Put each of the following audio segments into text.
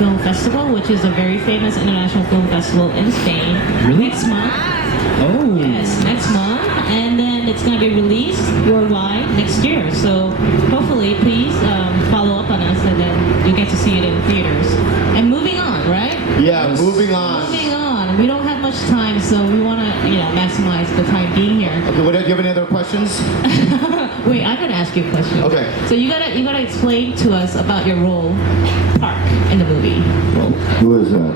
Film Festival, which is a very famous international film festival in Spain. Really? Next month. Oh. Yes, next month. And then it's going to be released worldwide next year. So hopefully, please follow up on us, and then you get to see it in theaters. And moving on, right? Yeah, moving on. Moving on. We don't have much time, so we want to, maximize the time being here. Okay, do you have any other questions? Wait, I gotta ask you a question. Okay. So you gotta explain to us about your role, Park, in the movie. Who is that?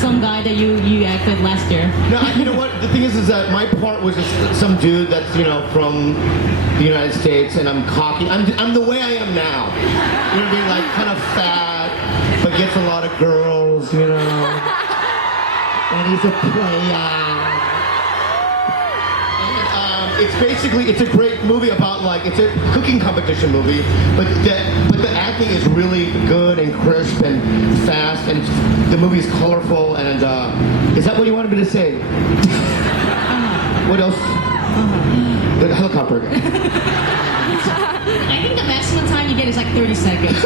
Some guy that you acted last year. No, you know what? The thing is that my part was just some dude that's from the United States, and I'm cocky. I'm the way I am now. You know what I mean? Like kind of fat, but gets a lot of girls. And he's a player. It's a great movie about it's a cooking competition movie, but the acting is really good and crisp and fast, and the movie is colorful. And is that what you wanted me to say? What else? The helicopter. I think the maximum time you get is like 30 seconds.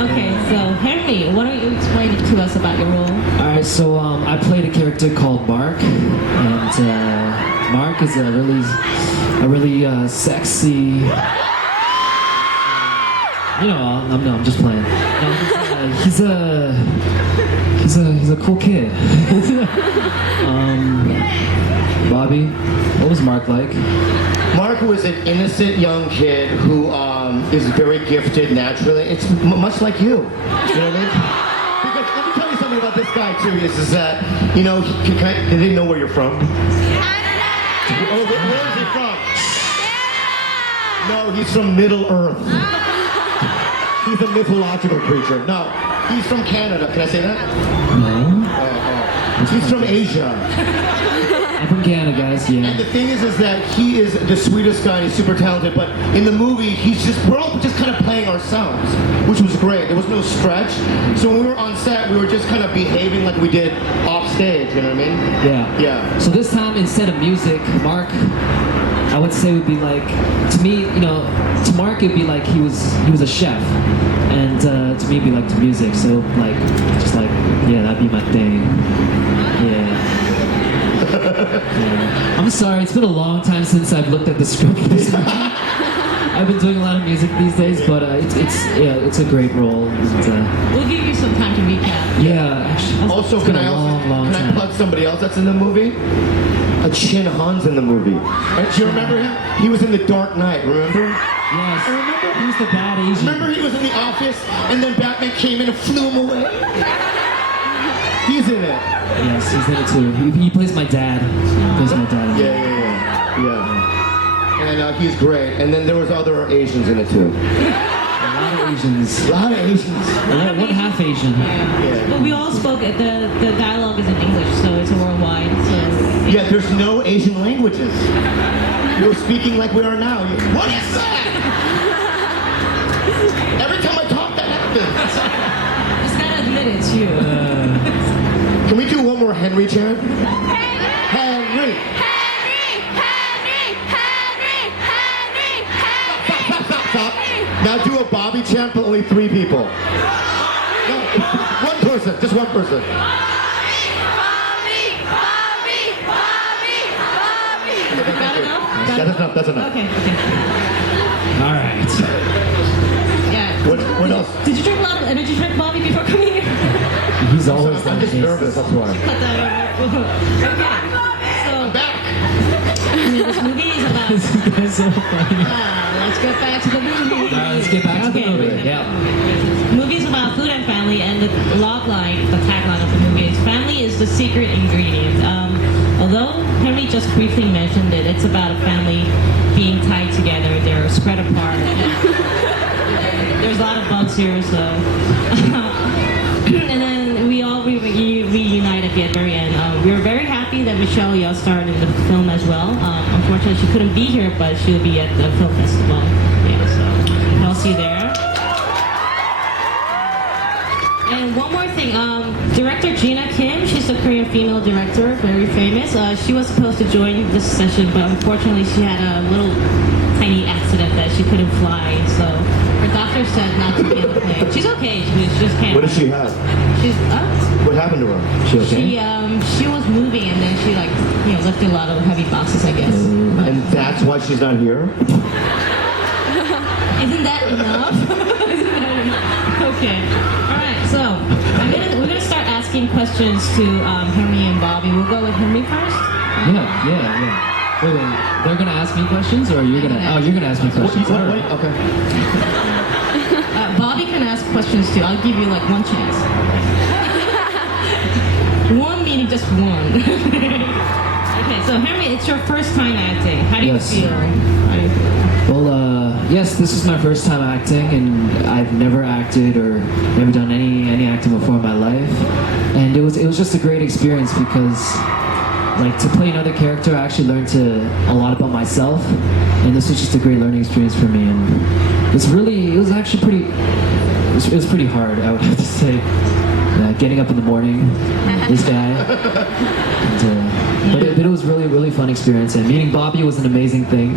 Okay, so Henry, why don't you explain it to us about your role? Alright, so I played a character called Mark, and Mark is a really sexy. I'm just playing. No, he's a cool kid. Bobby, what was Mark like? Mark was an innocent young kid who is very gifted naturally. It's much like you. You know what I mean? Because let me tell you something about this guy too. Is that do they know where you're from? Oh, where is he from? No, he's from Middle Earth. He's a mythological creature. No, he's from Canada. Can I say that? No. He's from Asia. I'm from Canada, guys. Yeah. And the thing is that he is the sweetest guy. And he's super talented. But in the movie, we're all just kind of playing ourselves, which was great. There was no stretch. So when we were on set, we were just kind of behaving like we did off stage. You know what I mean? Yeah. Yeah. So this time, instead of music, Mark, I would say would be like, to me, to Mark it'd be like he was a chef, and to me it'd be like to music. So yeah, that'd be my thing. Yeah. Yeah. I'm sorry, it's been a long time since I've looked at the script for this movie. I've been doing a lot of music these days, but it's a great role. And, We'll give you some time to recap. yeah. Actually, Also, it's can been I a long can I time. plug somebody else that's in the movie? Chin Han's in the movie. Do you remember him? He was in The Dark Knight. Remember? Yes. Remember? Who's the bad Asian? Remember he was in The Office, and then Batman came in and flew him away. He's in it. Yes, he's in it too. He plays my dad. He plays my dad. Yeah. And he's great. And then there was other Asians in it too. A lot of Asians. A lot of Asians. One half Asian. But we all spoke, the dialogue is in English, so it's worldwide. So Yeah, there's no Asian languages. We're speaking like we are now. What is that? Every time I talk, that happens. just gotta admit it's you. Can we do one more Henry chant? Henry! Stop. Now do a Bobby chant for only 3 people. No, one person, just one person. That's enough. Okay. All right. Yeah. What else? Did you drink a lot of energy drink, Bobby, before coming here? He's always I'm like just this. nervous, that's why. Put that on there. Okay. So, Back! this movie is about... That's so funny. let's get back to the movie. All right, let's get back to the movie. Yeah. The movie is about food and family, and the log line, the tagline of the movie is "Family is the secret ingredient." Although Henry just briefly mentioned it, it's about a family being tied together. They're spread apart. There's a lot of bugs here, so. And then we all reunite at the very end. We were very happy that Michelle Yeoh starred in the film as well. Unfortunately, she couldn't be here, but she'll be at the film festival. Yeah, so I'll see you there. And one more thing, director Gina Kim, she's a Korean female director, very famous. She was supposed to join this session, but unfortunately she had a little tiny accident that she couldn't fly. So her doctor doctor said not to be in the plane. She's okay. She just can't. What does she have? She's What happened to her? She okay? she was moving and then she like lifted a lot of heavy boxes, I guess. And that's why she's not here? Isn't that enough? Okay. All right. So we're gonna start asking questions to Henry and Bobby. We'll go with Henry first. Yeah. Wait. They're gonna ask me questions, or you're gonna? Oh, you're gonna ask me questions. Wait, okay. Bobby can ask questions too. I'll give you like one chance. One meaning just one. Okay, so Henry, it's your first time acting. How do you Yes. feel? How do you feel? Well, yes, this is my first time acting, and I've never acted or never done any acting before in my life. And it was just a great experience because, like, to play another character, I actually learned a lot about myself, and this was just a great learning experience for me. And it was actually pretty hard, I would have to say. Getting up in the morning, this guy. And, but it was really fun experience, and meeting Bobby was an amazing thing.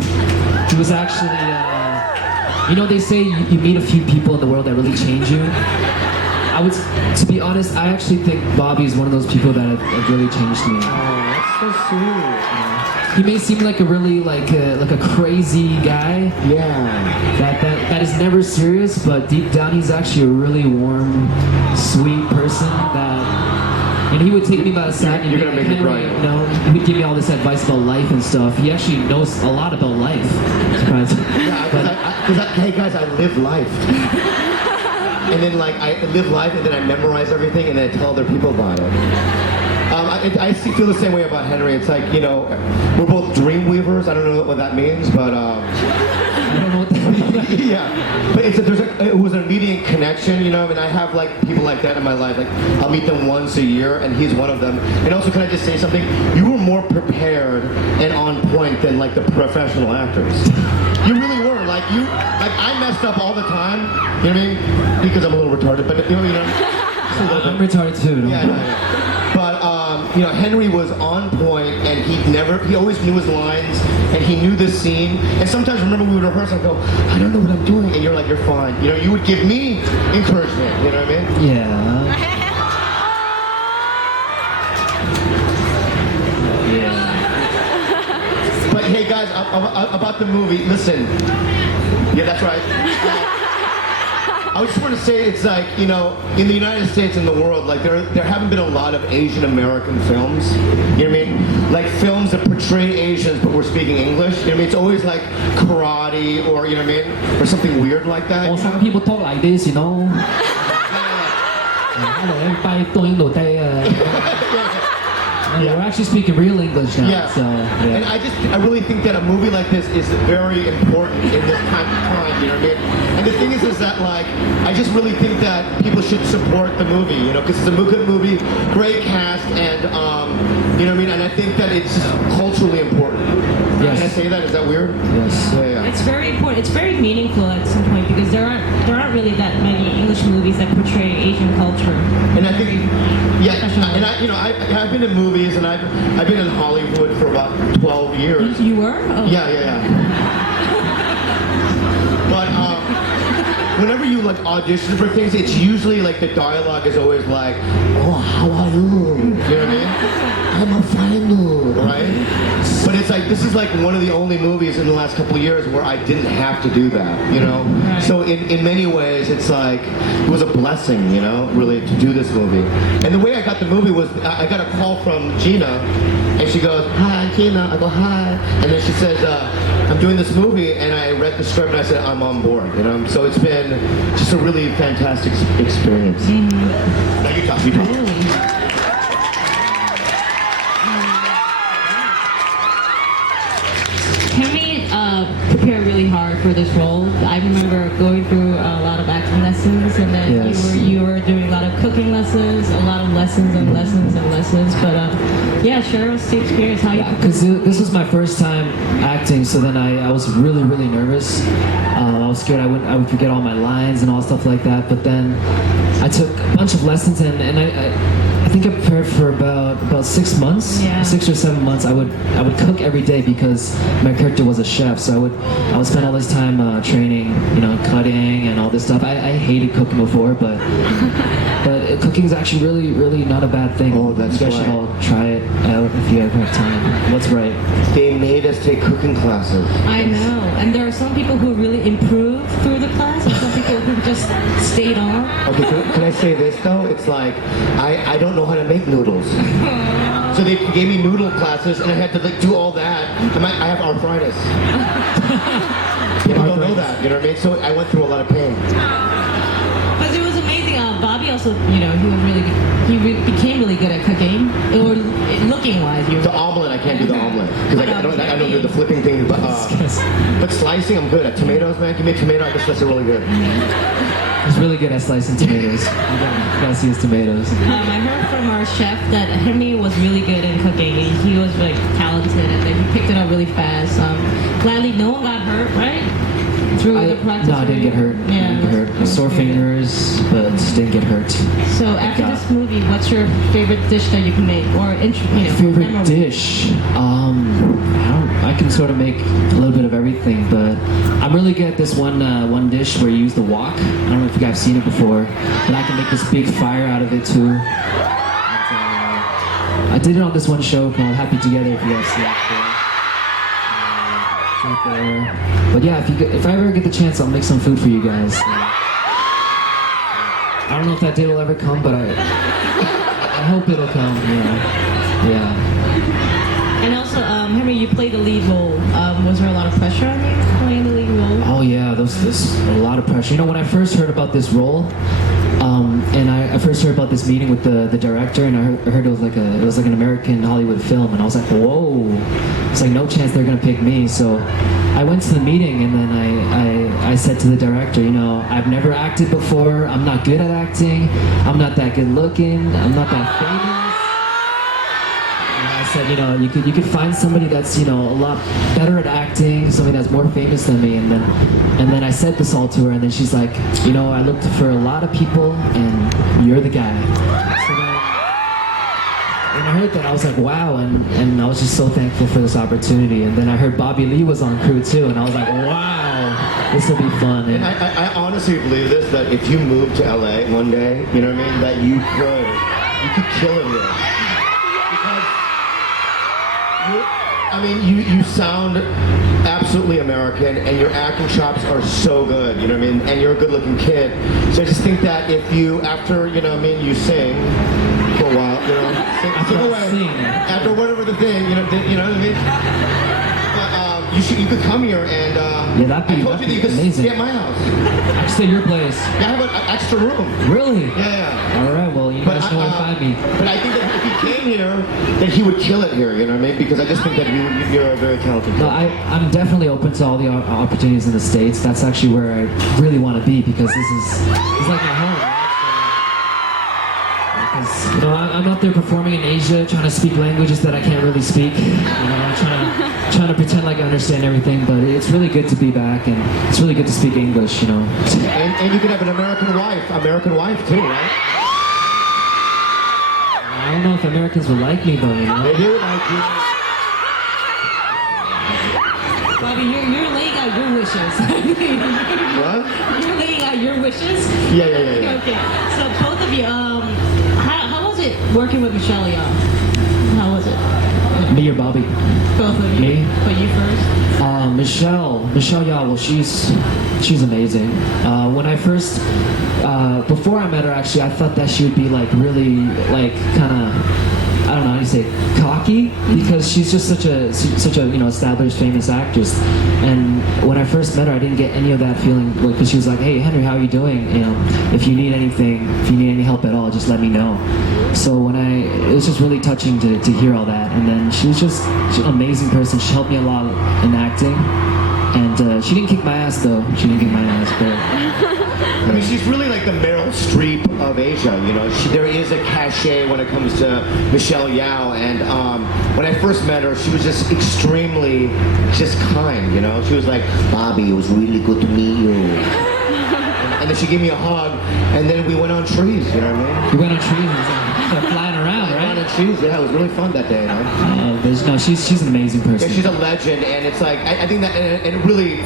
He was actually, they say you meet a few people in the world that really change you. To be honest, I actually think Bobby is one of those people that have really changed me. Oh, that's so sweet. He may seem like a really like a crazy guy Yeah. that is never serious, but deep down he's actually a really warm, sweet person and he would take me by the side and You're be gonna like, make me "Henry," cry. he would give me all this advice about life and stuff. He actually knows a lot about life. Surprisingly. Yeah, because hey guys, I live life. And then like I live life and then I memorize everything and then I tell other people about it. I feel the same way about Henry. It's like, we're both dream weavers. I don't know what that means, but I don't know what that means. yeah. But it was an immediate connection, and I have like people like that in my life. Like I'll meet them once a year, and he's one of them. And also, can I just say something? You were more prepared and on point than like the professional actors. You really were. Like I messed up all the time. You know what I mean? Because I'm a little retarded, but I'm retarded too. Don't yeah, worry. But Henry was on point, and he always knew his lines, and he knew the scene. And sometimes, remember, we would rehearse, I go, I don't know what I'm doing, and you're like, you're fine. You would give me encouragement. You know what I mean? Yeah. Yeah. But hey, guys, about the movie, listen. Yeah, that's right. I just want to say it's like, in the United States and the world, like there haven't been a lot of Asian American films. You know what I mean? Like films that portray Asians but we're speaking English. You know what I mean? It's always like karate or, you know what I mean? Or something weird like that. Well, some people talk like this, Hello, everybody doing the day. We're actually speaking real English now. Yeah. So, yeah. And I really think that a movie like this is very important in this time, you know what I mean? And the thing is that like, I just really think that people should support the movie, because it's a good movie, great cast, and you know what I mean? And I think that it's culturally important. Yes. Can I say that? Is that weird? Yes. Yeah. It's very important. It's very meaningful at some point because there aren't really that many English movies that portray Asian culture. And I think, and I've been in movies and I've been in Hollywood for about 12 years. You were? Oh. Yeah. But whenever you like audition for things, it's usually like the dialogue is always like, "Oh, how are you?" You know what I mean? I'm a fine dude, right? But it's like this is like one of the only movies in the last couple of years where I didn't have to do that, Right. So in many ways, it's like it was a blessing, really to do this movie. And the way I got the movie was I got a call from Gina, and she goes, "Hi, Gina." I go, "Hi," and then she says, "I'm doing this movie," and I read the script and I said, "I'm on board," So it's been just a really fantastic experience. Now you talk. Henry prepared really hard for this role. I remember going through a lot of acting lessons, and then Yes. you were doing a lot of cooking lessons, a lot of lessons and lessons and lessons. But yeah, share us the experience. How you? Because this was my first time acting, so then I was really nervous. I was scared I would forget all my lines and all stuff like that. But then I took a bunch of lessons, and I think I prepared for about 6 months, Yeah. 6 or 7 months. I would cook every day because my character was a chef, so I would spend all this time training, cutting and all this stuff. I hated cooking before, but cooking is actually really not a bad thing. Oh, that's you guys should right. all try it out if you ever have time. What's right? They made us take cooking classes. I know. And there are some people who really improved through the class, and some people who just stayed on. Okay, can I say this though? It's like I don't know how to make noodles. So they gave me noodle classes, and I had to like do all that. I have arthritis. People don't know that, you know what I mean? So I went through a lot of pain. But it was amazing. Bobby also, he became really good at cooking, or looking wise. The omelet, I can't do the omelet because I don't do the flipping thing. But slicing, I'm good at. Tomatoes, man, give me a tomato, I can slice it really good. He's really good at slicing tomatoes. You gotta see his tomatoes. I heard from our chef that Henry was really good in cooking. He was like talented, and then he picked it up really fast. Gladly, no one got hurt, right? Through the practice. No, I didn't get hurt. Yeah, I didn't get hurt. that's Sore good. fingers, but didn't get hurt. So after God. this movie, what's your favorite dish that you can make, or Favorite memorable? dish? I can sort of make a little bit of everything, but I'm really good at this one dish where you use the wok. I don't know if you guys have seen it before, but I can make this big fire out of it too. And, I did it on this one show called Happy Together. If you guys see it. It's right there. But yeah, if I ever get the chance, I'll make some food for you guys. I don't know if that day will ever come, but I hope it'll come. Yeah. And also, Henry, you played the lead role. Was there a lot of pressure on you playing the lead role? Oh yeah, there's a lot of pressure. When I first heard about this role, and I first heard about this meeting with the director, and I heard it was like an American Hollywood film, and I was like, whoa, it's like no chance they're gonna pick me. So I went to the meeting, and then I said to the director, I've never acted before. I'm not good at acting. I'm not that good looking. I'm not that famous. I said, you could find somebody that's, a lot better at acting, somebody that's more famous than me. And then I said this all to her, and then she's like, I looked for a lot of people, and you're the guy. So then, when I heard that, I was like, wow, and I was just so thankful for this opportunity. And then I heard Bobby Lee was on crew too, and I was like, wow, this will be fun. And I honestly believe this, that if you move to LA one day, you know what I mean, that you could kill it here. You sound absolutely American, and your acting chops are so good, you know what I mean? And you're a good-looking kid. So I just think that if you, after, you sing for a while, sing away. After whatever the thing, you know what I mean? You could come here and that'd be I told you that you could amazing. stay at my house. I should stay at your place. I have an extra room. Really? Yeah. All right. Well, you guys know where to find me. But I think that if he came here, that he would kill it here. You know what I mean? Because I just think that you're a very talented. No, I'm definitely open to all the opportunities in the States. That's actually where I really want to be because it's like my home. Because I'm out there performing in Asia, trying to speak languages that I can't really speak. I'm trying to pretend like I understand everything. But it's really good to be back, and it's really good to speak English. And you can have an American wife too, right? I don't know if Americans would like me though. They do like you. Bobby, you're laying out your wishes. What? You're laying out your wishes? Yeah. Okay. So both of you, how was it working with Michelle Yeoh? How was it? Me or Bobby? Both of you. Me? But you first. Michelle Yeoh, well, she's amazing. When I first, before I met her, actually, I thought that she would be really kind of, I don't know how you say, cocky, because she's just such a established, famous actress. And when I first met her, I didn't get any of that feeling, because she was like, hey, Henry, how are you doing? If you need anything, if you need any help at all, just let me know. So it was just really touching to hear all that. And then she's an amazing person. She helped me a lot in acting. And she didn't kick my ass, though. She didn't kick my ass, but... I mean, she's really like the Meryl Streep of Asia, there is a cachet when it comes to Michelle Yeoh, and when I first met her, she was just extremely kind, She was like, Bobby, it was really good to meet you. And then she gave me a hug, and then we went on trees, you know what I mean? We went on trees and started flying around. and cheese. Yeah, it was really fun that day. You know? No, she's an amazing Yeah, person. she's a legend, and it's like I think that, and it really.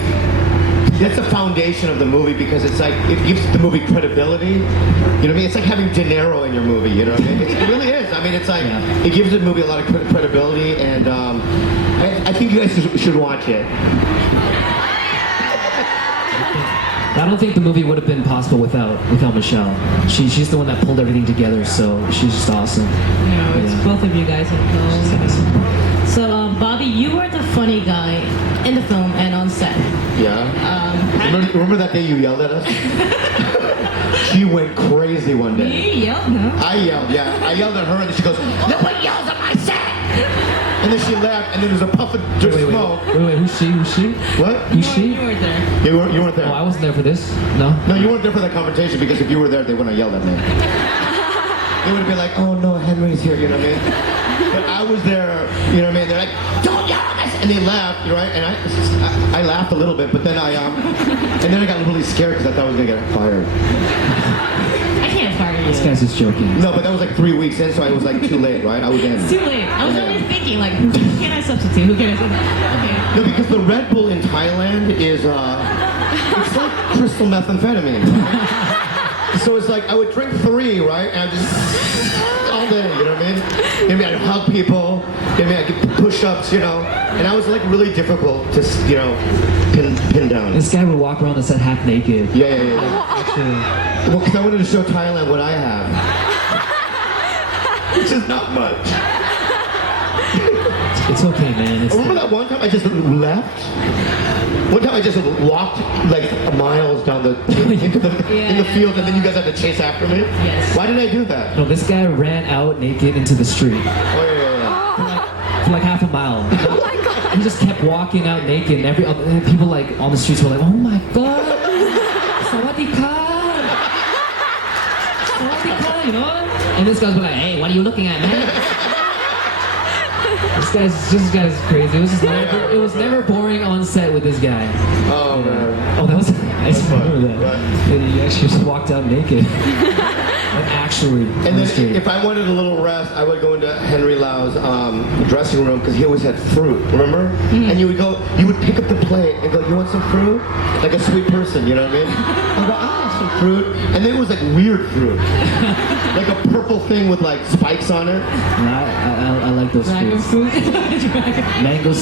That's the foundation of the movie because it's like it gives the movie credibility. You know what I mean? It's like having De Niro in your movie. You know what I mean? It really is. I mean, it's like Yeah. it gives the movie a lot of credibility, and I think you guys should watch it. I don't think the movie would have been possible without Michelle. She's the one that pulled everything together, so she's just awesome. You know, it's Yeah. both of you guys involved. So, Bobby, you were the funny guy in the film and on set. Yeah. Remember that day you yelled at us? She went crazy one You day. yelled, no? I yelled, yeah. I yelled at her, and then she goes, "Nobody yells at my set." And then she left, and then there's a puff of smoke. Wait, who's she? What? Who's You she? were there. You weren't there. Oh, I wasn't there for this. No. No, you weren't there for that confrontation because if you were there, they wouldn't have yelled at me. They would have been like, "Oh no, Henry's here," you know what I mean? But I was there, you know what I mean? They're like, "Don't yell at us," and they laughed, right? And I laughed a little bit, but then and then I got really scared because I thought I was gonna get fired. I can't fire you. This guy's just joking. No, but that was like 3 weeks in, so I was like too late, right? I was in. It's too late. I was only thinking, like, who can I substitute? Who can I substitute? Okay. No, because the Red Bull in Thailand is it's like crystal methamphetamine. Right? So it's like I would drink 3, right? And I just all day, you know what I mean? Maybe I'd hug people, maybe I'd get push-ups, you know. And I was like really difficult to, you know, pin down. This guy would walk around the set half naked. Yeah. Actually, Well, because I wanted to show Thailand what I have, which is not much. it's okay, man. It's Remember that one time I just left? One time I just walked like miles down into the in the field, and then you guys had to chase after me. Yes. Why did I do that? No, this guy ran out naked into the street Oh yeah. for like half a mile. Oh my god. He just kept walking out naked, and people like on the streets were like, "Oh my god, sawadika, sawadika," you know? And this guy's like, "Hey, what are you looking at, man?" This guy's crazy. It was never boring on set with this guy. Oh man. Oh, that was I just fun. remember that. Right. And he actually just walked out naked. Like actually. on And the then street. if I wanted a little rest, I would go into Henry Lau's dressing room because he always had fruit, remember? And you would pick up the plate and go, "You want some fruit?" Like a sweet person, you know what I mean? I'd go, "I'll have some fruit." And then it was like weird fruit. Like a purple thing with like spikes on it. I like those Dragon fruits. fruit. Mango